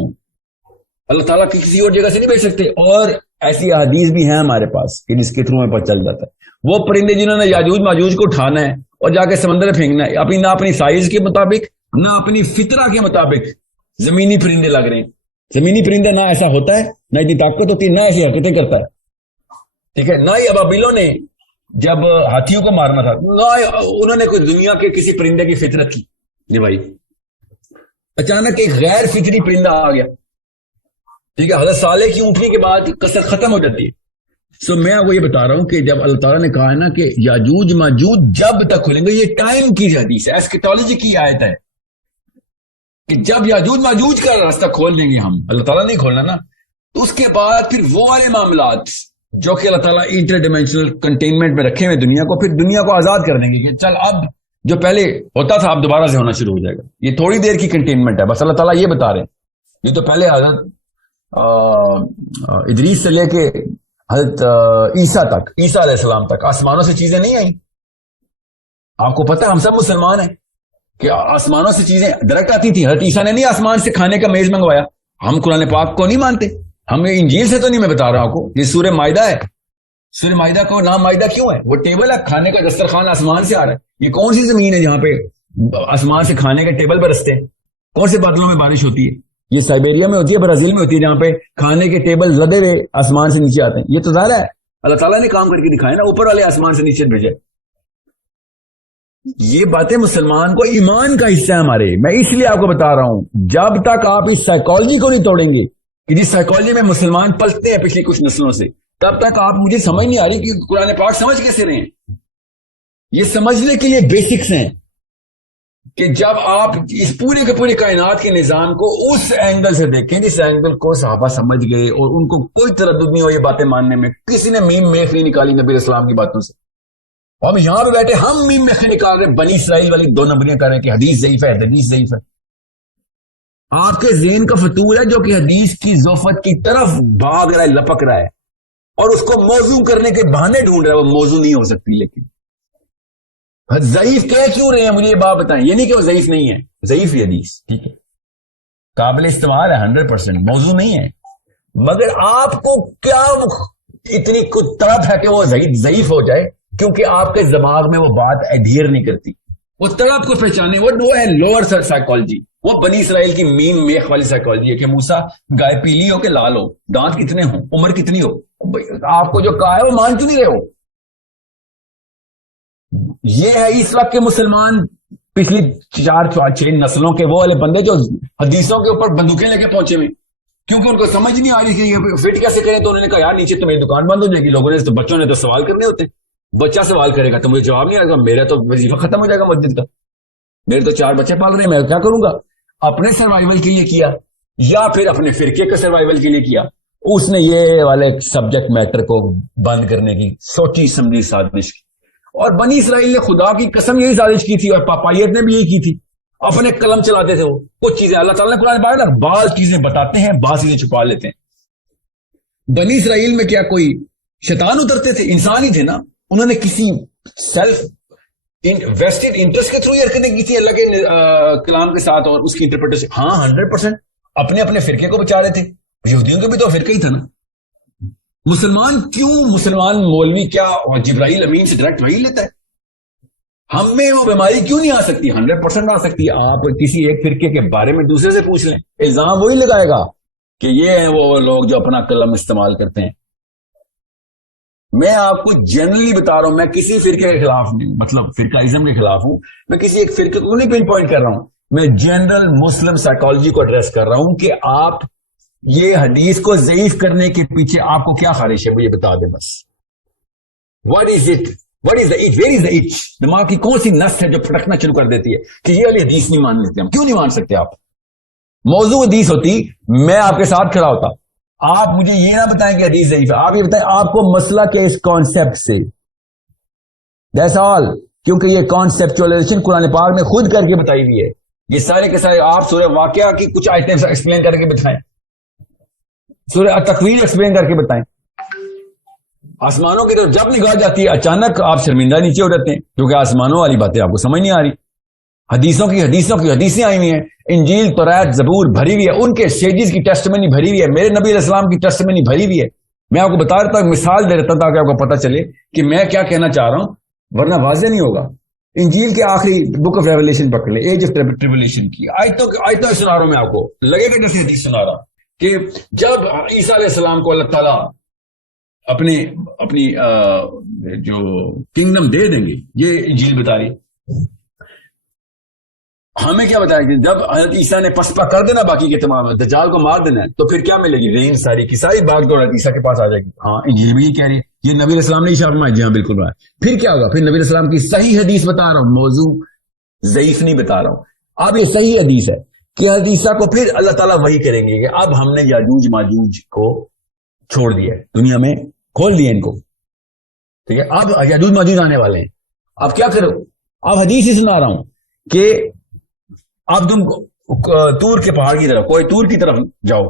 اللہ تعالیٰ کی کسی اور جگہ سے نہیں بھیج سکتے. اور ایسی احادیث بھی ہیں ہمارے پاس کہ جس کے تھرو میں پتہ چل جاتا ہے. وہ پرندے جنہوں نے یاجوج ماجوج کو اٹھانا ہے اور جا کے سمندر میں پھینکنا ہے, نہ اپنی سائز کے مطابق نہ اپنی فطرہ کے مطابق زمینی پرندے لگ رہے ہیں. زمینی پرندہ نہ ایسا ہوتا ہے, نہ اتنی طاقت ہوتی ہے, نہ ایسی حرکتیں کرتا ہے, ٹھیک ہے. نہ ہی ابابیلوں نے جب ہاتھیوں کو مارنا تھا, نہ انہوں نے کوئی دنیا کے کسی پرندے کی فطرت کی. جی بھائی, اچانک ایک غیر فطری پرندہ آ گیا, ٹھیک ہے. حضرت صالح کی اونٹنی کے بعد کثرت ختم ہو جاتی ہے. سو میں وہ یہ بتا رہا ہوں کہ جب اللہ تعالیٰ نے کہا ہے نا کہ یاجوج ماجوج جب تک کھلیں گے, یہ ٹائم کی حدیث ہے, ایسکیٹالوجی کی آیت ہے کہ جب یاجوج ماجوج کا راستہ کھول دیں گے ہم, اللہ تعالیٰ نہیں کھولنا نا, تو اس کے بعد پھر وہ والے معاملات جو کہ اللہ تعالیٰ انٹر ڈائمینشنل کنٹینمنٹ میں رکھے ہوئے دنیا کو, پھر دنیا کو آزاد کر دیں گے کہ چل اب جو پہلے ہوتا تھا اب دوبارہ سے ہونا شروع ہو جائے گا. یہ تھوڑی دیر کی کنٹینمنٹ ہے بس, اللہ تعالیٰ یہ بتا رہے ہیں. یہ تو پہلے حضرت ادریس سے لے کے حضرت عیسیٰ تک, عیسیٰ علیہ السلام تک آسمانوں سے چیزیں نہیں آئیں. آپ کو پتہ ہے ہم سب مسلمان ہیں کہ آسمانوں سے چیزیں ڈائریکٹ آتی تھی. حضرت عیسیٰ نے نہیں آسمان سے کھانے کا میز منگوایا. ہم قرآن پاک کو نہیں مانتے, ہم انجیل سے تو نہیں, میں بتا رہا ہوں آپ کو. یہ سورہ مائدہ ہے, سورہ مائدہ کو نام مائدہ کیوں ہے؟ وہ ٹیبل ہے, کھانے کا دسترخوان آسمان سے آ رہا ہے. یہ کون سی زمین ہے جہاں پہ آسمان سے کھانے کے ٹیبل برستے ہیں؟ کون سے بادلوں میں بارش ہوتی ہے؟ یہ سائبیریا میں ہوتی ہے, برازیل میں ہوتی ہے, جہاں پہ کھانے کے ٹیبل لدے ہوئے آسمان سے نیچے آتے ہیں. یہ تو ظاہر ہے اللہ تعالیٰ نے کام کر کے دکھایا نا, اوپر والے آسمان سے نیچے بھیجے. یہ باتیں مسلمان کو ایمان کا حصہ ہے ہمارے. میں اس لیے آپ کو بتا رہا ہوں, جب تک آپ اس سائیکالوجی کو نہیں توڑیں گے کہ جس سائیکالوجی میں مسلمان پلتے ہیں پچھلی کچھ نسلوں سے, تب تک آپ, مجھے سمجھ نہیں آ رہی کہ قرآن پاک سمجھ کیسے رہے ہیں. یہ سمجھنے کے لیے بیسکس ہیں کہ جب آپ اس پورے کے پورے کائنات کے نظام کو اس اینگل سے دیکھیں جس اینگل کو صحابہ سمجھ گئے, اور ان کو کوئی تردد نہیں ہو یہ باتیں ماننے میں. کسی نے میم میخ نہیں نکالی نبی اسلام کی باتوں سے. ہم یہاں پہ بیٹھے ہم میم میخ نکال رہے, بنی اسرائیل والی 2 نمبریاں کر رہے ہیں کہ حدیث ضعیف ہے, حدیث ضعیف ہے. آپ کے ذہن کا فتور ہے جو کہ حدیث کی ضعفت کی طرف بھاگ رہا ہے, لپک رہا ہے, اور اس کو موضوع کرنے کے بہانے ڈھونڈ رہا ہے. وہ موضوع نہیں ہو سکتی. لیکن ضعیف کہہ کیوں رہے ہیں مجھے یہ بات بتائیں. یہ نہیں کہ وہ ضعیف نہیں ہے, ضعیف ہی حدیث, ٹھیک ہے, قابل استعمال ہے 100%, موضوع نہیں ہے. مگر آپ کو کیا اتنی طرف ہے کہ وہ ضعیف ہو جائے کیونکہ آپ کے دماغ میں وہ بات ایڈھیر نہیں کرتی. وہ طرف کو پہچانے, وہ ہے لوور سائیکالوجی. وہ بنی اسرائیل کی میم میخ والی سائیکالوجی ہے کہ موسیٰ گائے پیلی ہو کہ لال ہو, دانت کتنے ہوں, عمر کتنی ہو. آپ کو جو کہا ہے وہ مان کیوں نہیں رہے ہو؟ یہ ہے اس وقت کے مسلمان, پچھلی 4-6 نسلوں کے وہ والے بندے جو حدیثوں کے اوپر بندوقیں لے کے پہنچے ہوئے, کیونکہ ان کو سمجھ نہیں آ رہی کہ یہ فٹ کیسے کریں. تو انہوں نے کہا یار نیچے تو میری دکان بند ہو جائے گی. لوگوں نے تو, بچوں نے تو سوال کرنے ہوتے, بچہ سوال کرے گا تو مجھے جواب نہیں آئے گا, میرا تو وظیفہ ختم ہو جائے گا مسجد کا, میرے تو 4 بچے پال رہے ہیں, میں کیا کروں گا؟ اپنے سروائیول کے لیے کیا یا پھر اپنے فرقے کے سروائیول کے لیے کیا. اس نے یہ والے سبجیکٹ میٹر کو بند کرنے کی سوچی سمجھی سازش کی. اور بنی اسرائیل نے خدا کی قسم یہی سازش کی تھی, اور پاپائیت نے بھی یہی کی تھی. اپنے قلم چلاتے تھے. وہ کچھ چیزیں اللہ تعالیٰ نے قرآن پاک میں بعض چیزیں بتاتے ہیں, بعض چیزیں چھپا لیتے ہیں. بنی اسرائیل میں کیا کوئی شیطان اترتے تھے؟ انسان ہی تھے نا. انہوں نے کسی سیلف ویسٹڈ انٹرسٹ کے تھرو یہ حرکتیں کی تھی اللہ کے کلام کے ساتھ اور اس کی انٹرپریٹیشن. ہاں 100% اپنے اپنے فرقے کو بچا رہے تھے. یہودیوں کے بھی تو فرقہ ہی تھا نا. مسلمان کیوں, مسلمان مولوی کیا جبرائیل امین سے ڈائریکٹ وہی لیتا ہے؟ ہم میں وہ بیماری کیوں نہیں آ سکتی؟ 100% آ سکتی ہے. آپ کسی ایک فرقے کے بارے میں دوسرے سے پوچھ لیں, الزام وہی لگائے گا کہ یہ ہیں وہ لوگ جو اپنا قلم استعمال کرتے ہیں. میں آپ کو جنرلی بتا رہا ہوں, میں کسی فرقے کے خلاف نہیں, مطلب فرقہ ازم کے خلاف ہوں, میں کسی ایک فرقے کو نہیں پن پوائنٹ کر رہا ہوں, میں جنرل مسلم سائیکالوجی کو ایڈریس کر رہا ہوں کہ آپ یہ حدیث کو ضعیف کرنے کے پیچھے آپ کو کیا خواہش ہے, مجھے بتا دیں بس. What is it, what is the H, where is the H, دماغ کی کون سی نس ہے جو پھٹکنا شروع کر دیتی ہے کہ یہ والی حدیث نہیں مان لیتے ہم. کیوں نہیں مان سکتے آپ؟ موضوع حدیث ہوتی, میں آپ کے ساتھ کھڑا ہوتا, آپ مجھے یہ نہ بتائیں کہ حدیث ضعیف ہے, آپ یہ بتائیں آپ کو مسئلہ کیا اس کانسیپٹ سے, دیٹس آل. کیونکہ یہ کانسیپچوائزیشن قرآن پاک میں خود کر کے بتائی ہوئی ہے. یہ سارے کے سارے آپ سورہ واقعہ کی کچھ آیتیں ایکسپلین کر کے بتائیں, سورہ تکویر ایکسپلین کر کے بتائیں. آسمانوں کی طرف جب نگاہ جاتی ہے اچانک آپ شرمندہ نیچے ہو جاتے ہیں, کیونکہ آسمانوں والی باتیں آپ کو سمجھ نہیں آ رہی. حدیثوں کی حدیثیں آئی ہوئی ہیں, انجیل تورات زبور بھری ہوئی ہے, ان کے سیجز کی ٹیسٹمنی بھری ہوئی ہے, میرے نبی علیہ السلام کی ٹیسٹمنی بھری ہوئی ہے. میں آپ کو بتا رہتا ہوں, مثال دے رہتا ہوں تاکہ آپ کو پتہ چلے کہ میں کیا کہنا چاہ رہا ہوں, ورنہ واضح نہیں ہوگا. انجیل کے آخری بک آف ریولیشن پکڑ لیں, ایج آف ٹریبولیشن کی آیتوں سنا رہا ہوں میں آپ کو, لگے گا جیسے حدیث سنا رہا کہ جب عیسیٰ علیہ السلام کو اللہ تعالیٰ اپنی جو کنگڈم دے دیں گے, یہ انجیل بتا رہی. ہمیں کیا بتایا کہ جب حضرت عیسیٰ نے پسپا کر دینا باقی کے تمام, دجال کو مار دینا ہے, تو پھر کیا ملے گی؟ رین ساری کی ساری باغ دوڑ عیسیٰ کے پاس آ جائے گی. ہاں انجیل بھی یہ کہہ رہی ہے, یہ نبی علیہ السلام نے اشارہ فرمایا. جی ہاں بالکل بات. پھر کیا ہوگا؟ پھر نبی علیہ السلام کی صحیح حدیث بتا رہا ہوں, موضوع ضعیف نہیں بتا رہا ہوں. اب یہ صحیح حدیث ہے کہ حضرت عیسیٰ کو پھر اللہ تعالیٰ وہی کریں گے کہ اب ہم نے یاجوج ماجوج کو چھوڑ دیا ہے, دنیا میں کھول دیا ان کو, ٹھیک ہے. اب یاجوج ماجوج آنے والے ہیں, اب کیا کرو؟ اب حدیث ہی سنا رہا ہوں کہ اب تم تور کے پہاڑ کی طرف, کوئی تور کی طرف جاؤ,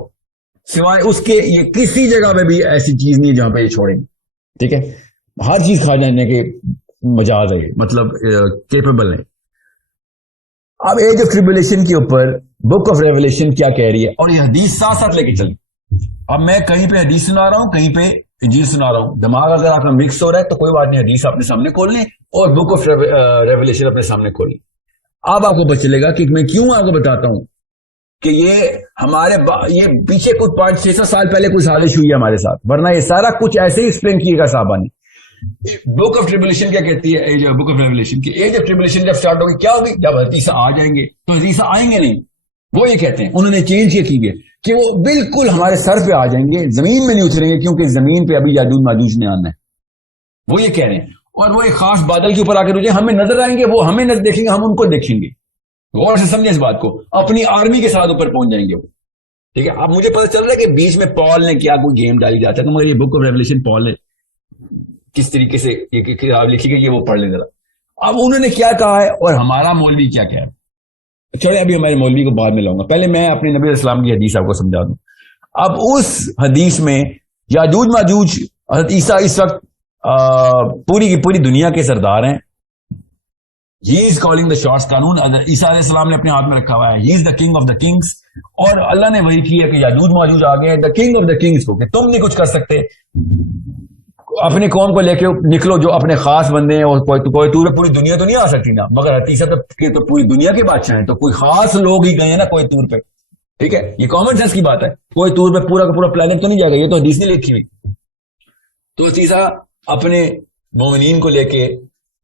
سوائے اس کے یہ کسی جگہ پہ بھی ایسی چیز نہیں ہے جہاں پہ یہ چھوڑیں گے, ٹھیک ہے. ہر چیز کھا جانے کے مجاز ہے, مطلب کیپیبل ہے. اب ایج آف ٹریبولیشن کے اوپر بک آف ریولیشن کیا کہہ رہی ہے, اور یہ حدیث ساتھ ساتھ لے کے چلی. اب میں کہیں پہ حدیث سنا رہا ہوں, کہیں پہ انجیل سنا رہا ہوں. دماغ اگر آپ کا مکس ہو رہا ہے تو کوئی بات نہیں, حدیث اپنے سامنے کھول لیں اور بک آف ریولیشن اپنے سامنے کھول لیں. اب آپ کو پتہ چلے گا کہ میں کیوں آپ کو بتاتا ہوں کہ یہ ہمارے یہ پیچھے کچھ 500-600 سال پہلے کوئی سازش ہوئی ہے ہمارے ساتھ, ورنہ یہ سارا کچھ ایسے ہی ایکسپلین کیے گا صحابہ نے. بک آف ٹریبولیشن کیا کہتی ہے؟ بک آف ریولیشن کی ایج آف ٹریبولیشن جب سٹارٹ ہوگی کیا ہوگی؟ جب حدیث آ جائیں گے. تو حدیث آئیں گے نہیں, وہ یہ کہتے ہیں, انہوں نے چینج یہ کی ہے کہ وہ بالکل ہمارے سر پہ آ جائیں گے, زمین میں نہیں اتریں گے, کیونکہ زمین پہ ابھی یاجوج ماجوج نے آنا ہے, وہ یہ کہہ رہے ہیں. اور وہ ایک خاص بادل کے اوپر آ کے رکے, ہمیں نظر آئیں گے, وہ ہمیں نظر دیکھیں گے, ہم ان کو دیکھیں گے. غور سے سمجھیں اس بات کو, اپنی آرمی کے ساتھ اوپر پہنچ جائیں گے وہ, ٹھیک ہے. اب مجھے پتہ چل رہا ہے کہ بیچ میں پال نے کیا کوئی گیم ڈالی جاتا ہے, تو مگر یہ بک آف ریولیشن پال نے کس طریقے سے یہ کتاب لکھی گئی ہے وہ پڑھ لیں ذرا. اب انہوں نے کیا کہا ہے اور ہمارا مولوی کیا کہا ہے. چلے ابھی ہمارے مولوی کو بعد میں لاؤں گا, پہلے میں اپنے نبی علیہ السلام کی حدیث آپ کو سمجھا دوں. اب اس حدیث میں یاجوج ماجوج, حضرت عیسیٰ اس وقت پوری کی پوری دنیا کے سردار ہیں. ہی از کالنگ دا شارٹس, قانون عیسیٰ علیہ السلام نے اپنے ہاتھ میں رکھا ہوا ہے. He is the king of the kings, اور اللہ نے وہی کیا کہ یاجوج ماجوج آ گئے دا کنگ آف دا کنگس کو, کہ تم نہیں کچھ کر سکتے, اپنی قوم کو لے کے نکلو جو اپنے خاص بندے ہیں. اور کوئی تور پوری دنیا تو نہیں آ سکتی نا, مگر عیسیٰ تو پوری دنیا کے بادشاہ ہیں, تو کوئی خاص لوگ ہی گئے ہیں نا کوئی تور پہ, ٹھیک ہے. یہ کامن سینس کی بات ہے, کوئی تور پہ پورا کا پورا پلانٹ تو نہیں جائے گا, یہ تو حدیث نہیں لکھی ہوئی. تو عیسیٰ اپنے مومنین کو لے کے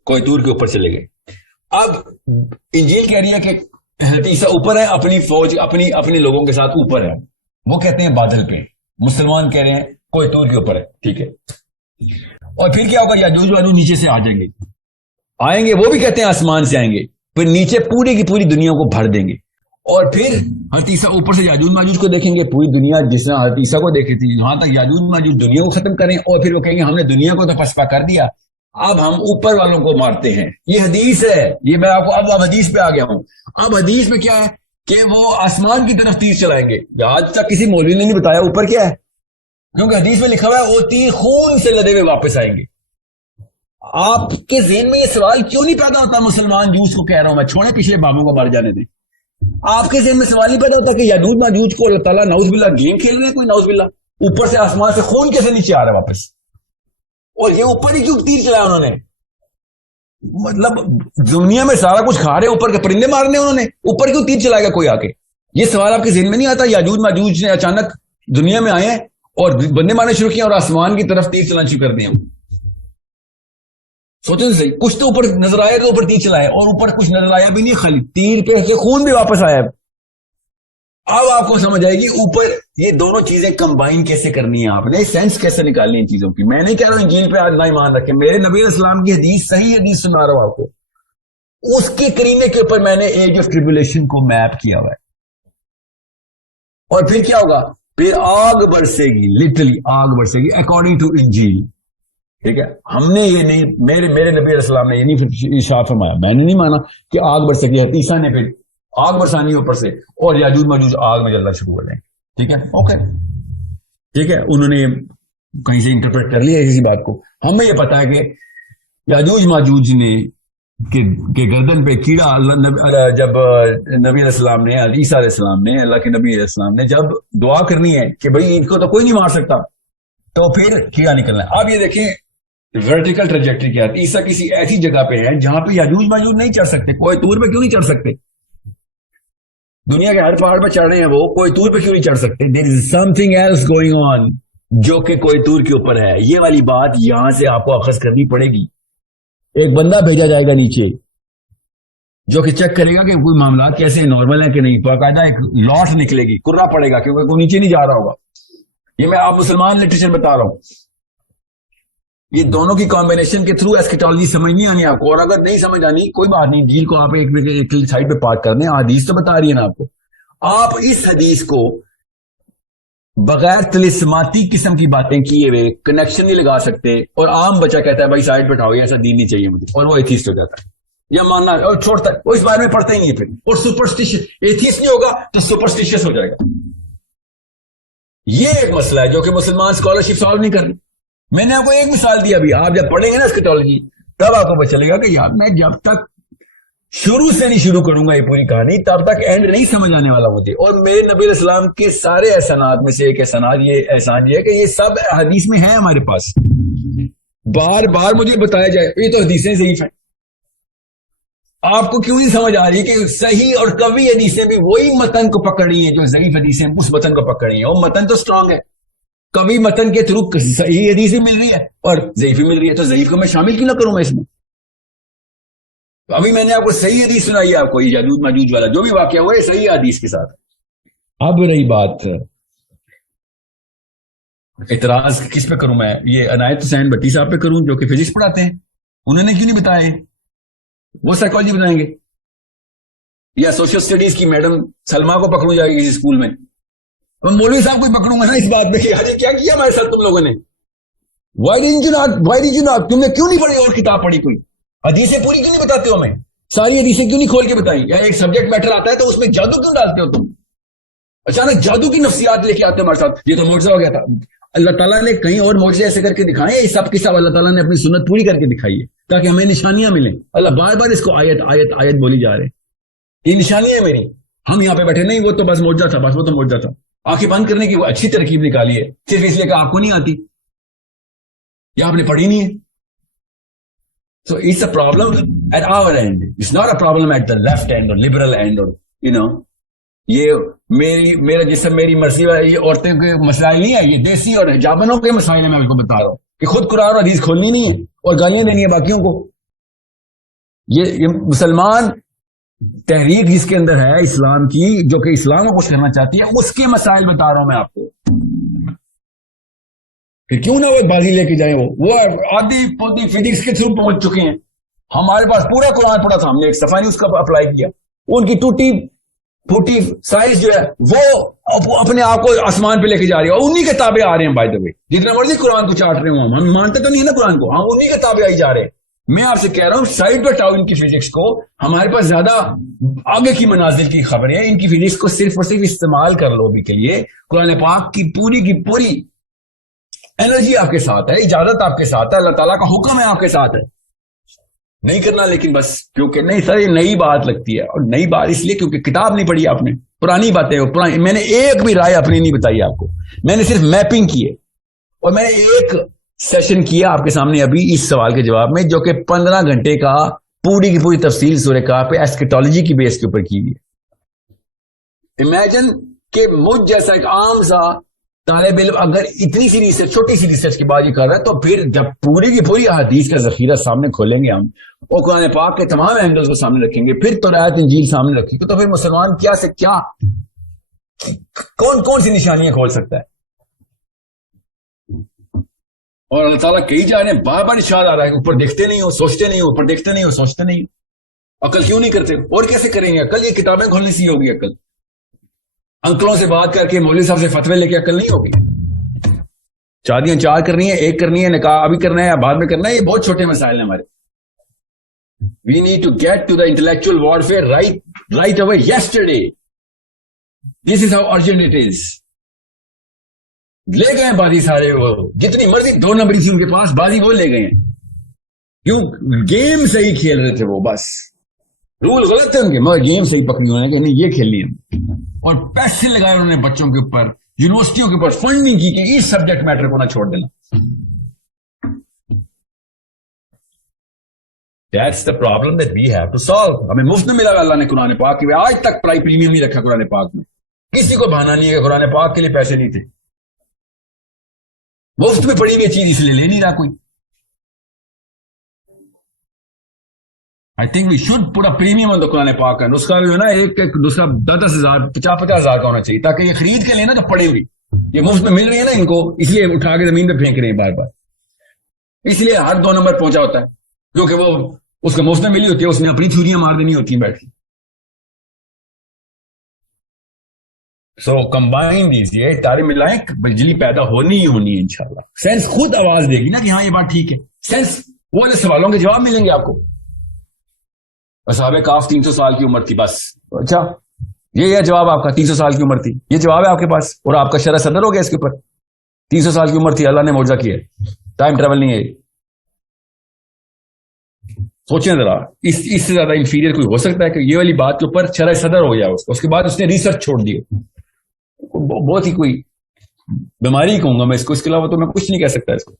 کوئی تور کے اوپر چلے گئے. اب انجیل کہہ رہی ہے کہ حضرت عیسیٰ اوپر ہے, اپنی فوج اپنے لوگوں کے ساتھ اوپر ہے, وہ کہتے ہیں بادل پہ. مسلمان کہہ رہے ہیں کوئی تور کے اوپر ہے, ٹھیک ہے. اور پھر کیا ہوگا؟ یاجوج ماجوج نیچے سے آ جائیں گے, وہ بھی کہتے ہیں آسمان سے آئیں گے, پھر نیچے پوری کی پوری دنیا کو بھر دیں گے. اور پھر حضرت عیسیٰ اوپر سے یاجوج ماجوج کو دیکھیں گے, پوری دنیا جس طرح حضرت عیسیٰ کو دیکھی تھی, وہاں تک یاجوج ماجوج دنیا کو ختم کریں, اور پھر وہ کہیں گے ہم نے دنیا کو تو پسپا کر دیا, اب ہم اوپر والوں کو مارتے ہیں. یہ حدیث ہے, یہ میں آپ کو اب حدیث پہ آ گیا ہوں. اب حدیث میں کیا ہے کہ وہ آسمان کی طرف تیر چلائیں گے. آج تک کسی مولوی نے نہیں بتایا اوپر کیا ہے, کیونکہ حدیث میں لکھا ہوا ہے وہ تیر خون سے لدے ہوئے واپس آئیں گے. آپ کے ذہن میں یہ سوال کیوں نہیں پیدا ہوتا؟ مسلمان جوس کو کہہ رہا ہوں میں, چھوڑے پچھلے بابوں کو مر جانے دیں. آپ کے ذہن میں سوال نہیں پیدا ہوتا کہ یاجوج ماجوج کو اللہ تعالیٰ نعوذ باللہ گیم کھیل رہے ہیں, کوئی نعوذ باللہ اوپر سے آسمان سے خون کیسے نیچے آ رہا ہے واپس, اور یہ اوپر ہی کیوں تیر چلایا انہوں نے؟ مطلب دنیا میں سارا کچھ کھا رہے, اوپر کے پرندے مارنے انہوں نے, اوپر کیوں تیر چلائے گا کوئی آ کے؟ یہ سوال آپ کے ذہن میں نہیں آتا؟ یاجوج ماجوج نے اچانک دنیا میں آئے ہیں اور بندے مارنے شروع کیے اور آسمان کی طرف تیر چلانا شروع کر دیا. سوچیں صحیح, کچھ تو اوپر نظر آیا تو اوپر تیر چلائے, اور اوپر کچھ نظر آیا بھی نہیں, خالی تیر پہ سے خون بھی واپس آیا. اب آپ کو سمجھ آئے گی اوپر یہ دونوں چیزیں کمبائن کیسے کرنی ہے, آپ نے سینس کیسے نکالنی ان چیزوں کی. میں نہیں کہہ رہا ہوں انجیل پہ نہ ایمان رکھیں, میرے نبی علیہ السلام کی حدیث, صحیح حدیث سنا رہا ہوں آپ کو, اس کے کرینے کے اوپر میں نے ایج آف ٹریبولیشن کو میپ کیا ہوا ہے. اور پھر کیا ہوگا, پھر آگ برسے گی, لٹرلی آگ برسے گی اکارڈنگ ٹو انجیل. ٹھیک ہے, ہم نے یہ نہیں, میرے نبی علیہ السلام نے یہ نہیں ارشاد فرمایا, میں نے نہیں مانا کہ آگ برسے گی. عیسیٰ نے پھر آگ برسانی اوپر سے, اور یاجوج ماجوج آگ میں جلنا شروع ہو جائیں. ٹھیک ہے, اوکے, ٹھیک ہے, انہوں نے کہیں سے انٹرپریٹ کر لیا اسی بات کو. ہمیں یہ پتا ہے کہ یاجوج ماجوج نے کہ گردن پہ کیڑا, جب نبی علیہ السلام نے, عیسیٰ علیہ السلام نے, اللہ کے نبی علیہ السلام نے جب دعا کرنی ہے کہ بھئی ان کو تو کوئی نہیں مار سکتا, تو پھر کیڑا نکلنا ہے. اب یہ دیکھیں ورٹیکل ٹریجیکٹری کیا ہے. عیسیٰ کسی ایسی جگہ پہ ہے جہاں پہ یاجوج ماجوج نہیں چڑھ سکتے. کوئی طور پہ کیوں نہیں چڑھ سکتے؟ دنیا کے ہر پہاڑ پہ چڑھ رہے ہیں وہ, کوئی طور پہ کیوں نہیں چڑھ سکتے؟ There is something else going on جو کہ کوئی طور کے اوپر ہے. یہ والی بات یہاں سے آپ کو اخذ کرنی پڑے گی. ایک بندہ بھیجا جائے گا نیچے جو کہ چیک کرے گا کہ کوئی معاملات کیسے نارمل ہیں کہ نہیں. باقاعدہ ایک لاٹ نکلے گی, کرا پڑے گا کیونکہ کوئی نیچے نہیں جا رہا ہوگا. یہ میں آپ مسلمان لٹریچر بتا رہا ہوں. یہ دونوں کی کمبینیشن کے تھرو ایسکیٹالوجی سمجھ نہیں آنی آپ کو. اور اگر نہیں سمجھ آنی کوئی بات نہیں, جیل کو آپ ایک سائڈ پہ پارک کر دیں. حدیث تو بتا رہی ہے نا آپ کو. آپ اس حدیث کو بغیر طلسماتی قسم کی باتیں کیے ہوئے کنیکشن نہیں لگا سکتے. اور عام بچہ کہتا ہے بھائی سائڈ پہ اٹھاؤ, یہ ایسا دین نہیں چاہیے مجھے, اور وہ ایتھیسٹ ہو جاتا ہے یا ماننا اور چھوڑتا ہے, وہ اس بارے میں پڑھتا ہی نہیں ہے پھر. اور سپرسٹیشس, ایتھیسٹ نہیں ہوگا تو سپرسٹیشس ہو جائے گا. یہ ایک مسئلہ ہے جو کہ مسلمان اسکالرشپ سالو نہیں کر رہی. میں نے آپ کو ایک مثال دی ابھی, آپ جب پڑھیں گے نا اسکیٹالوجی تب آپ کو پتہ چلے گا کہ یار میں جب تک شروع سے نہیں شروع کروں گا یہ پوری کہانی تب تک اینڈ نہیں سمجھ آنے والا مجھے. اور میرے نبی علیہ السلام کے سارے احسانات میں سے ایک احسان یہ ہے کہ یہ سب حدیث میں ہیں ہمارے پاس. بار بار مجھے بتایا جائے یہ تو حدیثیں ضعیف ہیں. آپ کو کیوں نہیں سمجھ آ رہی کہ صحیح اور قوی حدیثیں بھی وہی متن کو پکڑ رہی ہیں جو ضعیف حدیثیں اس متن کو پکڑ رہی ہیں. اور متن تو اسٹرانگ ہے, قوی متن کے تھرو صحیح حدیث بھی مل رہی ہے اور ضعیف بھی مل رہی ہے. تو ضعیف کو میں شامل کیوں نہ کروں میں اس میں؟ ابھی میں نے آپ کو صحیح حدیث سنائی ہے, آپ کو یہ یاجوج ماجوج والا جو بھی واقعہ ہوا ہے صحیح حدیث کے ساتھ. اب رہی بات اعتراض کس پہ کروں میں, یہ عنایت حسین بٹی صاحب پہ کروں جو کہ فزکس پڑھاتے ہیں. انہوں نے کیوں نہیں بتایا, وہ سائیکالوجی بتائیں گے, یا سوشل اسٹڈیز کی میڈم سلما کو پکڑوں جائے گی کسی اسکول میں, مولوی صاحب کو پکڑوں گا نا اس بات پہ کہ حاجی کیا کیا ہمارے ساتھ تم لوگوں نے. وائی ڈڈ یو ناٹ, تم نے کیوں نہیں پڑھی اور کتاب پڑھی کوئی حدیثیں پوری کیوں نہیں بتاتے ہو ہمیں, ساری حدیثیں کیوں نہیں کھول کے بتائی. یا ایک سبجیکٹ میٹر آتا ہے تو اس میں جادو کیوں ڈالتے ہو تم, اچانک جادو کی نفسیات لے کے آتے ہو ہمارے ساتھ. یہ تو معجزہ ہو گیا تھا. اللہ تعالیٰ نے کہیں اور معجزے ایسے کر کے دکھائے, یہ سب کے سب اللہ تعالیٰ نے اپنی سنت پوری کر کے دکھائی ہے تاکہ ہمیں نشانیاں ملیں. اللہ بار بار اس کو آیت آیت آیت بولی جا رہے ہیں, یہ نشانی ہے میری. ہم یہاں پہ بیٹھے نہیں, وہ تو بس معجزہ تھا, بس وہ تو معجزہ تھا. آنکھیں بند کرنے کی وہ اچھی ترکیب نکالی ہے صرف اس لیے کہ آپ کو نہیں آتی یا آپ نے پڑھی نہیں ہے. So it's a problem at our end. It's not a problem at the left end or liberal end or, you know, یہ میرا جسم میری مرضی والا, یہ عورتوں کے مسائل نہیں ہے, یہ دیسی اور حجابنوں کے مسائل ہیں. میں آپ کو بتا رہا ہوں کہ خود قرآن اور حدیث کھولنی نہیں ہے اور گالیاں دینی ہے باقیوں کو. یہ مسلمان تحریک جس کے اندر ہے اسلام کی, جو کہ اسلام کو کچھ کرنا چاہتی ہے, اس کے مسائل بتا رہا ہوں میں آپ کو. کہ کیوں نہ وہ بازی لے کے جائیں, وہ آدھی پودی فزکس کے تھرو پہنچ چکے ہیں. ہمارے پاس پورا قرآن پڑھا تھا, ہم نے ایک صفحہ نہیں اس کا اپلائی کیا. ان کی ٹوٹی پھوٹی سائنس جو ہے وہ اپنے آپ کو آسمان پہ لے کے جا رہی ہے, اور انہی کے تابع آ رہے ہیں. بائی دا وے جتنا مرضی قرآن کو چاٹ رہے ہوں, ہم مانتے تو نہیں ہے نا قرآن کو, ہم انہی کے تابع آئی جا رہے ہیں. میں آپ سے کہہ رہا ہوں سائڈ پہ ہٹاؤ ان کی فزکس کو, ہمارے پاس زیادہ آگے کی منازل کی خبر ہے. ان کی فزکس کو صرف اور صرف استعمال کر لو بھی کے لیے. قرآن پاک کی پوری انرجی آپ کے ساتھ ہے, اجازت آپ کے ساتھ ہے, اللہ تعالیٰ کا حکم ہے آپ کے ساتھ ہے. نہیں کرنا لیکن بس کیونکہ نہیں سر یہ نئی بات لگتی ہے, اور نئی بات اس لیے کیونکہ کتاب نہیں پڑھی آپ نے, پرانی باتیں پرانی. میں نے ایک بھی رائے اپنی نہیں بتائی آپ کو, میں نے صرف میپنگ کی ہے. اور میں نے ایک سیشن کیا آپ کے سامنے ابھی اس سوال کے جواب میں, جو کہ 15 گھنٹے کا پوری کی پوری تفصیل سورہ کہف پہ ایسکیٹالوجی کی بیس کے اوپر کی ہوئی ہے. امیجن کہ مجھ جیسا ایک عام سا طالب علم اگر اتنی سی ریسرچ، چھوٹی سی ریسرچ کے بعد یہ کر رہا ہے، تو پھر جب پوری کی پوری احادیث کا ذخیرہ سامنے کھولیں گے ہم اور قرآن پاک کے تمام اینگلز کو سامنے رکھیں گے، پھر تورات انجیل سامنے رکھیں گے، تو پھر مسلمان کیا سے کیا کون کون سی نشانیاں کھول سکتا ہے؟ اور اللہ تعالیٰ کئی جا رہے ہیں، بار بار ارشاد آ رہا ہے، اوپر دیکھتے نہیں ہو سوچتے نہیں ہو، اوپر دیکھتے نہیں ہو سوچتے نہیں ہو، عقل کیوں نہیں کرتے؟ اور کیسے کریں گے عقل؟ یہ کتابیں کھولنے سے ہی ہوگی عقل، انکلوں سے بات کر کے مولوی صاحب سے فتوے لے کے عقل نہیں ہوگی۔ شادیاں 4 کرنی ہے، 1 کرنی ہے، نکاح ابھی کرنا ہے یا بعد میں کرنا ہے، یہ بہت چھوٹے مسائل ہیں ہمارے۔ We need to get to the intellectual warfare right away yesterday, this is how urgent it is. لے گئے بازی سارے، وہ جتنی مرضی 2 نمبری تھی ان کے پاس، بازی وہ لے گئے ہیں، کیوں؟ گیم صحیح کھیل رہے تھے وہ، بس رول غلط تھے ان کے، مگر گیم صحیح پکڑی انہوں نے کہ نہیں یہ کھیلنی ہے، اور پیسے لگائے انہوں نے بچوں کے اوپر، یونیورسٹیوں کے اوپر فنڈنگ کی کہ اس سبجیکٹ میٹر کو نہ چھوڑ دینا۔ That's the problem that we have to solve۔ ہمیں مفت میں ملا اللہ نے قرآن پاک کی، آج تک پرائی پریمیم نہیں رکھا قرآن پاک میں، کسی کو بہانا نہیں ہے کہ قرآن پاک کے لیے پیسے نہیں تھے، مفت میں پڑی ہوئی چیز اس لیے لے نہیں رہا کوئی۔ I think we should put a premium on the قرآن پاک کا نسخہ جو ہے نا، ایک دوسرا 10,000 50,000 کا ہونا چاہیے، تاکہ یہ خرید کے لینا جو پڑے ہوئی، یہ مفت میں مل رہی ہے نا ان کو، اس لیے اٹھا کے زمین پہ پھینک رہے ہیں بار بار، اس لیے ہر 2 نمبر پہنچا ہوتا ہے، کیونکہ وہ اس کو مفت میں ملی ہوتی ہے، اس نے اپنی تھیوریاں مار دینی ہوتی ہیں بیٹھ کے۔ سو کمبائن دیجیے، تارے ملائیں، بجلی پیدا ہونی ہی ہونی ہے انشاءاللہ، سائنس خود آواز دے گی نا کہ ہاں یہ بات ٹھیک ہے، سائنس وہ والے سوالوں کے جواب ملیں گے آپ کو۔ اصحاب کہف 300 سال کی عمر تھی بس، اچھا یہ جواب آپ کا، 300 سال کی عمر تھی، یہ جواب ہے آپ کے پاس، اور آپ کا شرح صدر ہو گیا اس کے اوپر، 300 سال کی عمر تھی، اللہ نے معجزہ کیا ہے، ٹائم ٹریول نہیں ہے۔ سوچیں ذرا، اس سے زیادہ انفیریئر کوئی ہو سکتا ہے کہ یہ والی بات کے اوپر شرح صدر ہو گیا اس کے بعد اس نے ریسرچ چھوڑ دی؟ بہت ہی کوئی بیماری کہوں گا میں اس کو، اس کے علاوہ تو میں کچھ نہیں کہہ سکتا اس کو۔